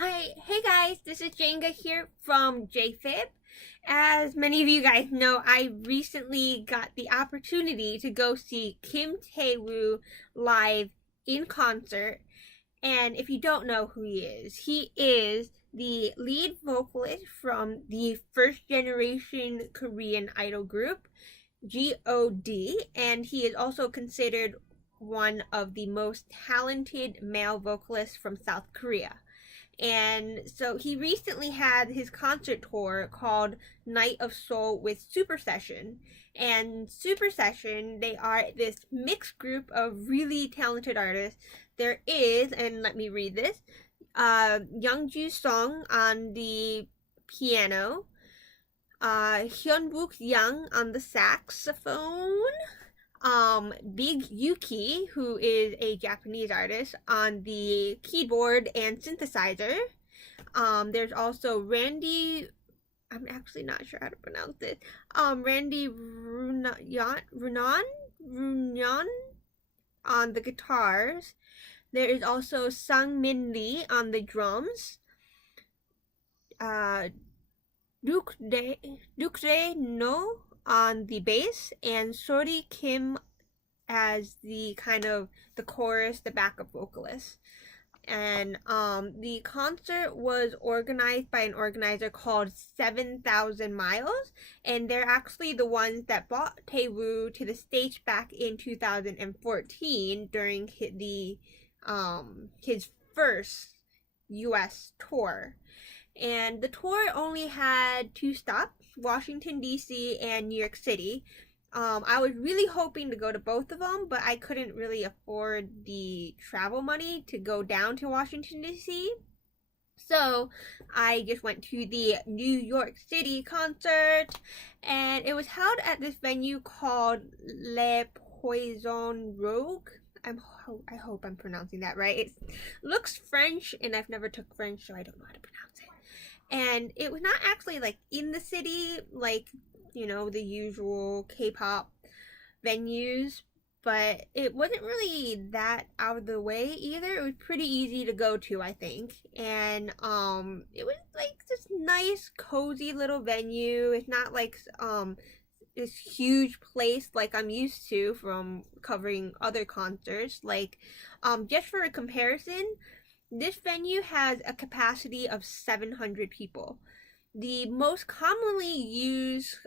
Hey guys, this is Jenga here from J-FIB. As many of you guys know, I recently got the opportunity to go see Kim Taewoo live in concert. And if you don't know who he is the lead vocalist from the first generation Korean idol group, G.o.d, and he is also considered one of the most talented male vocalists from South Korea. And so he recently had his concert tour called Night of Soul with Super Session. And Super Session, they are this mixed group of really talented artists. There is, and let me read this, Youngju Song on the piano, Hyunbook Young on the saxophone, Big Yuki, who is a Japanese artist, on the keyboard and synthesizer. There's also Randy, I'm actually not sure how to pronounce this, Randy Runyon on the guitars. There is also Sang Min Lee on the drums. Dukre No on the bass, and Sori Kim as the kind of the chorus, the backup vocalist. And the concert was organized by an organizer called 7,000 Miles, and they're actually the ones that brought Taewoo to the stage back in 2014 during his first US tour. And the tour only had 2 stops, Washington, D.C. and New York City. I was really hoping to go to both of them, but I couldn't really afford the travel money to go down to Washington, D.C. So I just went to the New York City concert, and it was held at this venue called Le Poison Rogue. I hope I'm pronouncing that right. It looks French, and I've never took French, so I don't know how to pronounce it. And it was not actually like in the city, like, you know, the usual K-pop venues, but it wasn't really that out of the way either. It was pretty easy to go to, I think. And it was like this nice cozy little venue. It's not like this huge place like I'm used to from covering other concerts. Like just for a comparison, this venue has a capacity of 700 people. The most commonly used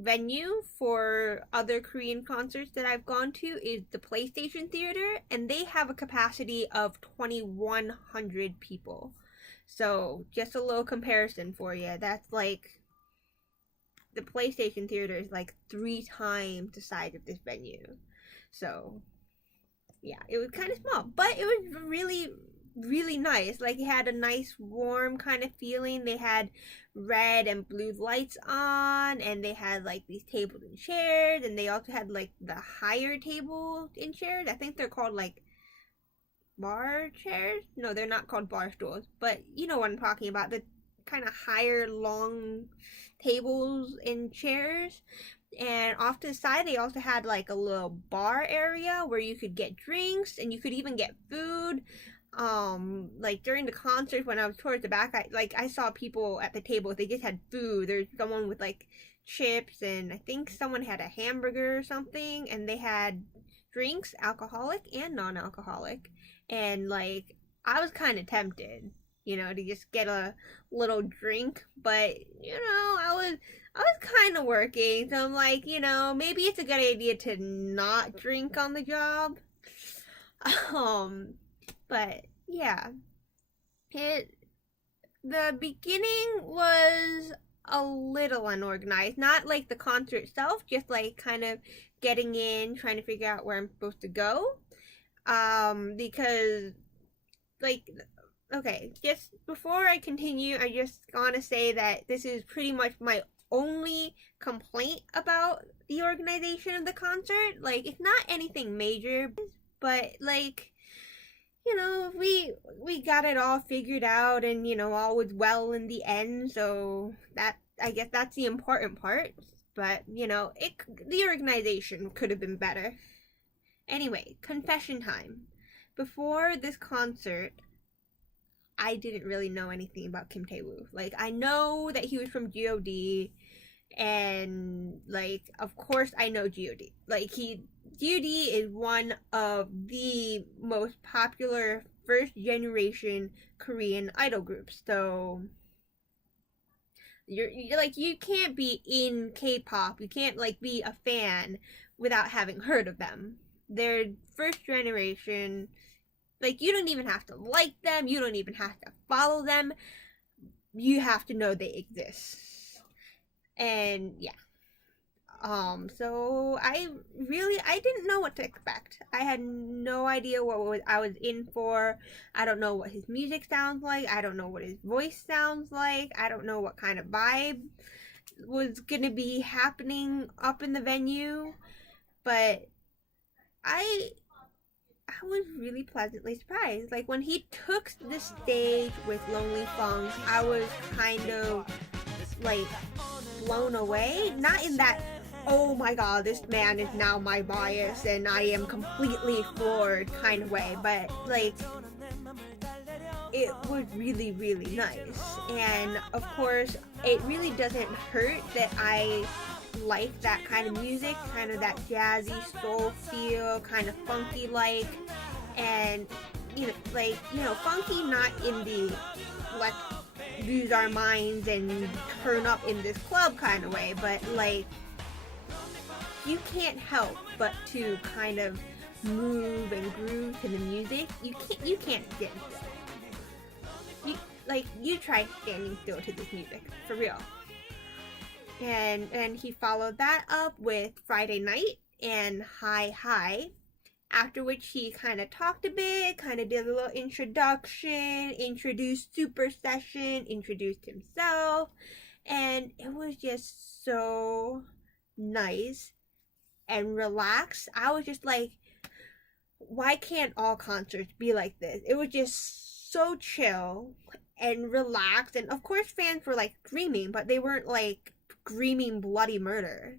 venue for other Korean concerts that I've gone to is the PlayStation Theater, and they have a capacity of 2,100 people. So just a little comparison for you. That's like, the PlayStation Theater is like 3 times the size of this venue. So yeah, it was kind of small, but it was really nice. Like, it had a nice warm kind of feeling. They had red and blue lights on, and they had like these tables and chairs, and they also had like the higher tables and chairs. I think they're called like bar chairs. No, they're not called bar stools, but you know what I'm talking about, the kind of higher long tables and chairs. And off to the side, they also had like a little bar area where you could get drinks, and you could even get food. Like during the concert, when I was towards the back, I saw people at the table, they just had food. There's someone with like chips, and I think someone had a hamburger or something, and they had drinks, alcoholic and non-alcoholic. And like, I was kind of tempted, you know, to just get a little drink, but you know, I was kind of working, so I'm like, you know, maybe it's a good idea to not drink on the job. But yeah, the beginning was a little unorganized. Not like the concert itself, just like kind of getting in, trying to figure out where I'm supposed to go. Because like, okay, just before I continue, I just want to say that this is pretty much my only complaint about the organization of the concert. Like, it's not anything major, but like, you know, we got it all figured out, and you know, all was well in the end. So that, I guess that's the important part. But you know, the organization could have been better. Anyway, confession time. Before this concert, I didn't really know anything about Kim Tae-woo. Like, I know that he was from G.o.d, and like, of course I know G.o.d. Like, G.o.d is one of the most popular first generation Korean idol groups. So you're like, you can't be in K-pop, you can't like be a fan without having heard of them. They're first generation. Like, you don't even have to like them, you don't even have to follow them. You have to know they exist. And yeah. So I didn't know what to expect. I had no idea I was in for. I don't know what his music sounds like. I don't know what his voice sounds like. I don't know what kind of vibe was gonna be happening up in the venue. But I was really pleasantly surprised. Like, when he took the stage with Lonely Funk, I was kind of like blown away. Not in that, oh my god, this man is now my bias and I am completely floored kind of way, but like, it was really, really nice. And of course, it really doesn't hurt that I like that kind of music, kind of that jazzy soul feel, kind of funky like, and funky not in the let's lose our minds and turn up in this club kind of way, but like, you can't help but to kind of move and groove to the music. You can't stand still. You try standing still to this music, for real. And he followed that up with Friday Night and Hi Hi, after which he kind of talked a bit, kind of did a little introduction, introduced Super Session, introduced himself, and it was just so nice and relaxed. I was just like, why can't all concerts be like this? It was just so chill and relaxed, and of course fans were like screaming, but they weren't like screaming bloody murder.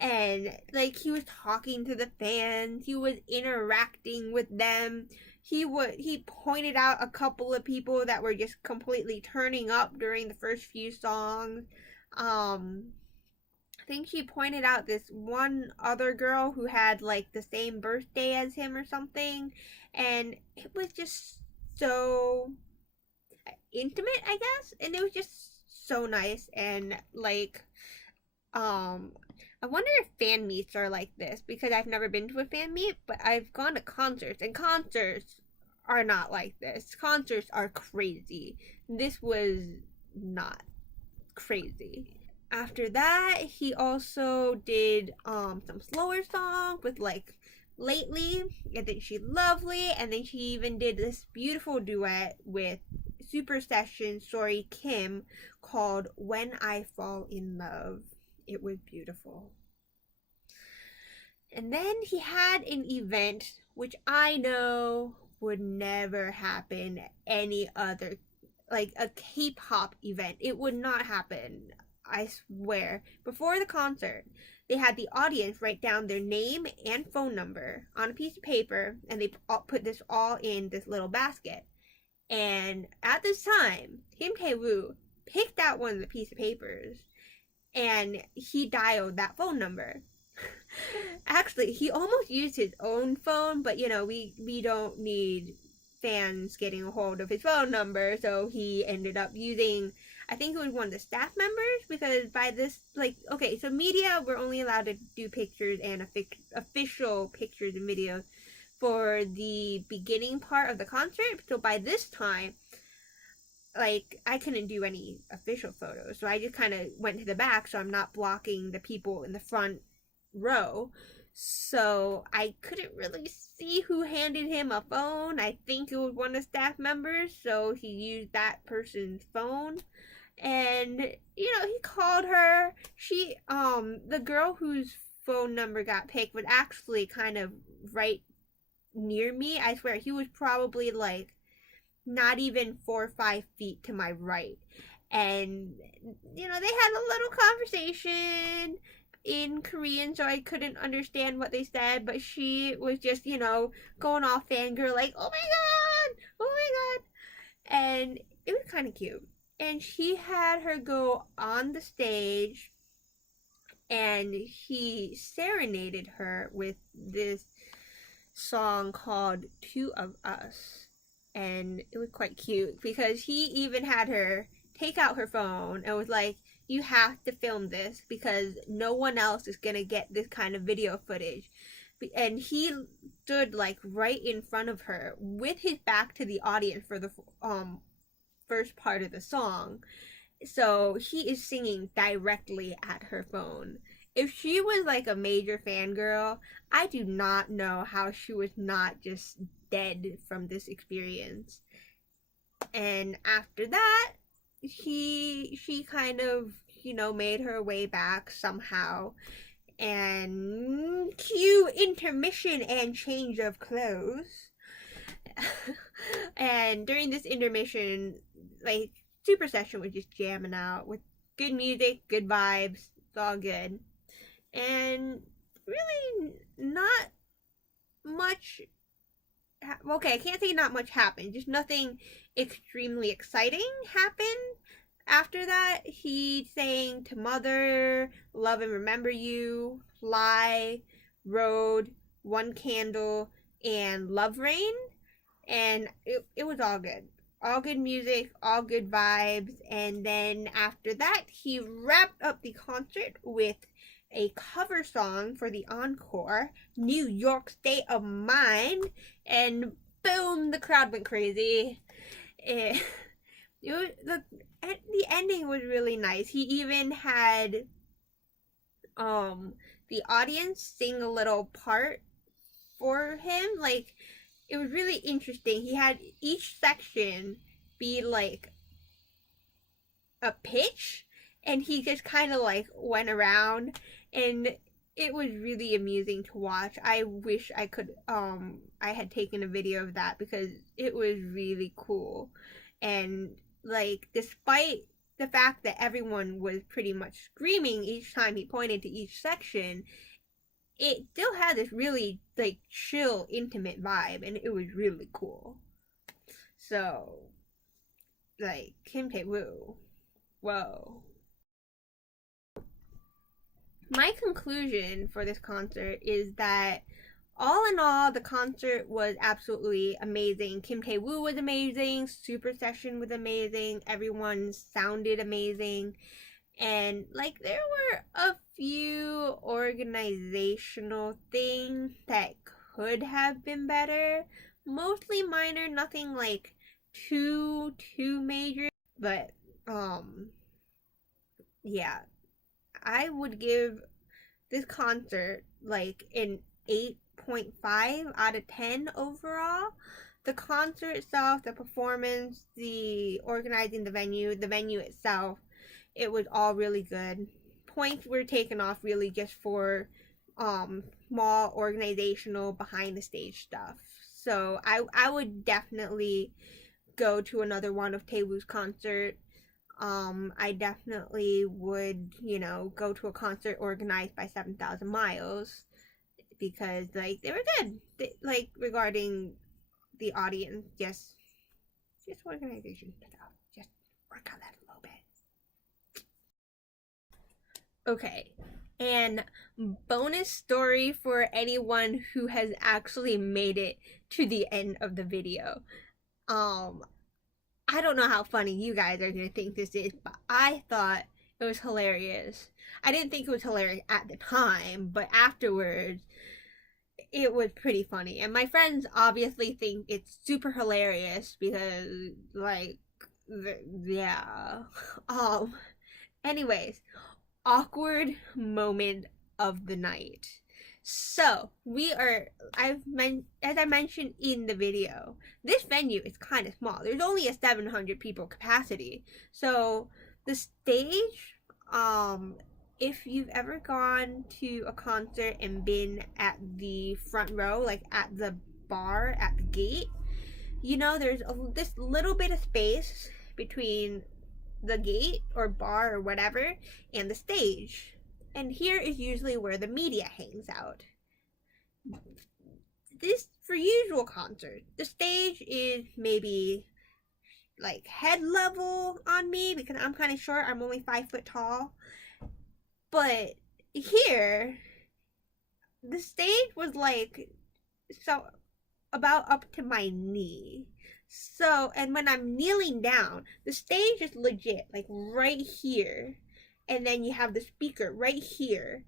And like, he was talking to the fans, he was interacting with them. He pointed out a couple of people that were just completely turning up during the first few songs. I think she pointed out this one other girl who had like the same birthday as him or something, and it was just so intimate, I guess, and it was just so nice. And like, I wonder if fan meets are like this, because I've never been to a fan meet, but I've gone to concerts, and concerts are not like this. Concerts are crazy. This was not crazy. After that, he also did some slower songs with like Lately, and then She Lovely, and then she even did this beautiful duet with Super Session Sorry Kim called When I Fall in Love. It was beautiful. And then he had an event which I know would never happen any other, like a K-pop event. It would not happen, I swear. Before the concert, they had the audience write down their name and phone number on a piece of paper, and they put this all in this little basket. And at this time, Kim Tae-woo picked out one of the piece of papers, and he dialed that phone number. Actually, he almost used his own phone, but we don't need fans getting a hold of his phone number, so he ended up using, I think it was one of the staff members, because by this, like, okay, so media, we're only allowed to do pictures and official pictures and videos for the beginning part of the concert. So by this time, like, I couldn't do any official photos, so I just kind of went to the back so I'm not blocking the people in the front row. So I couldn't really see who handed him a phone. I think it was one of the staff members, so he used that person's phone. And he called her. She the girl whose phone number got picked was actually kind of right near me. I swear, he was probably like not even 4 or 5 feet to my right. And they had a little conversation in Korean, so I couldn't understand what they said, but she was just, going off fangirl, like, oh my god, And it was kind of cute. And he had her go on the stage and he serenaded her with this song called Two of Us. And it was quite cute because he even had her take out her phone and was like, you have to film this because no one else is going to get this kind of video footage. And he stood like right in front of her with his back to the audience for the first part of the song. So he is singing directly at her phone. If she was like a major fangirl, I do not know how she was not just dead from this experience. And after that, she kind of, made her way back somehow. And cue intermission and change of clothes. And during this intermission, like, Super Session was just jamming out with good music, good vibes. It's all good. And really not much, okay, I can't say not much happened, just nothing extremely exciting happened. After that, he sang To Mother, Love and Remember You, Fly, Road, One Candle, and Love Rain. And it was all good. All good music, all good vibes. And then after that, he wrapped up the concert with a cover song for the encore, New York State of Mind. And boom, the crowd went crazy. The ending was really nice. He even had the audience sing a little part for him. Like, it was really interesting. He had each section be like a pitch, and he just kind of like went around, and it was really amusing to watch. I wish I could I had taken a video of that because it was really cool. And like, despite the fact that everyone was pretty much screaming each time he pointed to each section, it still had this really like chill, intimate vibe, and it was really cool. So, like, Kim Taewoo, whoa. My conclusion for this concert is that all in all, the concert was absolutely amazing. Kim Taewoo was amazing. Super Session was amazing. Everyone sounded amazing. And, like, there were a few organizational things that could have been better. Mostly minor, nothing, like, too major. But, yeah. I would give this concert, like, an 8.5 out of 10 overall. The concert itself, the performance, the organizing the venue itself, it was all really good. Points were taken off really just for small organizational behind the stage stuff. So I would definitely go to another one of Taewoo's concert. I definitely would, go to a concert organized by 7,000 Miles because, like, they were good. Like, regarding the audience, just organization stuff. Just work on that a little bit. Okay, and bonus story for anyone who has actually made it to the end of the video. I don't know how funny you guys are going to think this is, but I thought it was hilarious. I didn't think it was hilarious at the time, but afterwards, it was pretty funny. And my friends obviously think it's super hilarious because, like, yeah. Anyways, awkward moment of the night. So, as I mentioned in the video, this venue is kind of small. There's only a 700 people capacity. So, the stage, if you've ever gone to a concert and been at the front row, like at the bar, at the gate, there's this little bit of space between the gate or bar or whatever and the stage. And here is usually where the media hangs out. This, for usual concerts, the stage is maybe like head level on me because I'm kind of short. I'm only 5 foot tall. But here, the stage was like so about up to my knee. So, and when I'm kneeling down, the stage is legit like right here. And then you have the speaker right here.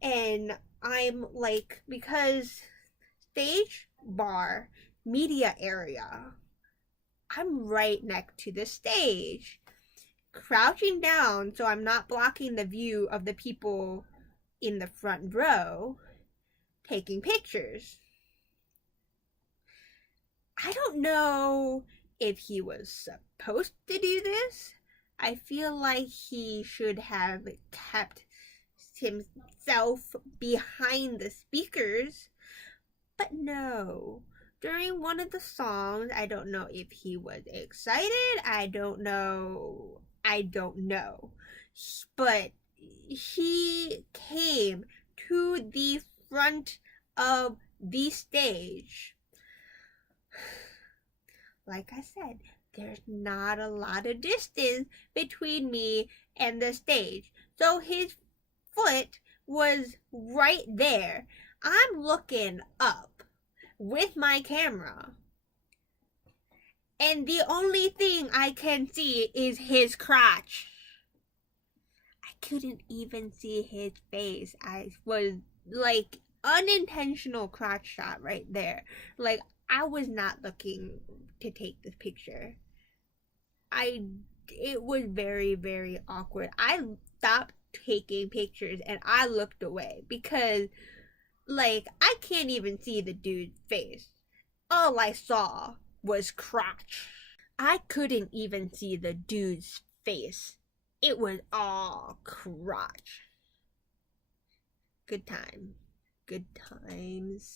And I'm like, because stage bar media area, I'm right next to the stage, crouching down so I'm not blocking the view of the people in the front row taking pictures. I don't know if he was supposed to do this. I feel like he should have kept himself behind the speakers. But no. During one of the songs, I don't know if he was excited. I don't know. But he came to the front of the stage. Like I said, there's not a lot of distance between me and the stage. So his foot was right there. I'm looking up with my camera, and the only thing I can see is his crotch. I couldn't even see his face. I was like unintentional crotch shot right there. Like I was not looking to take this picture. It was very, very awkward. I stopped taking pictures and I looked away because like I can't even see the dude's face. All I saw was crotch. I couldn't even see the dude's face. It was all crotch. Good time. Good times.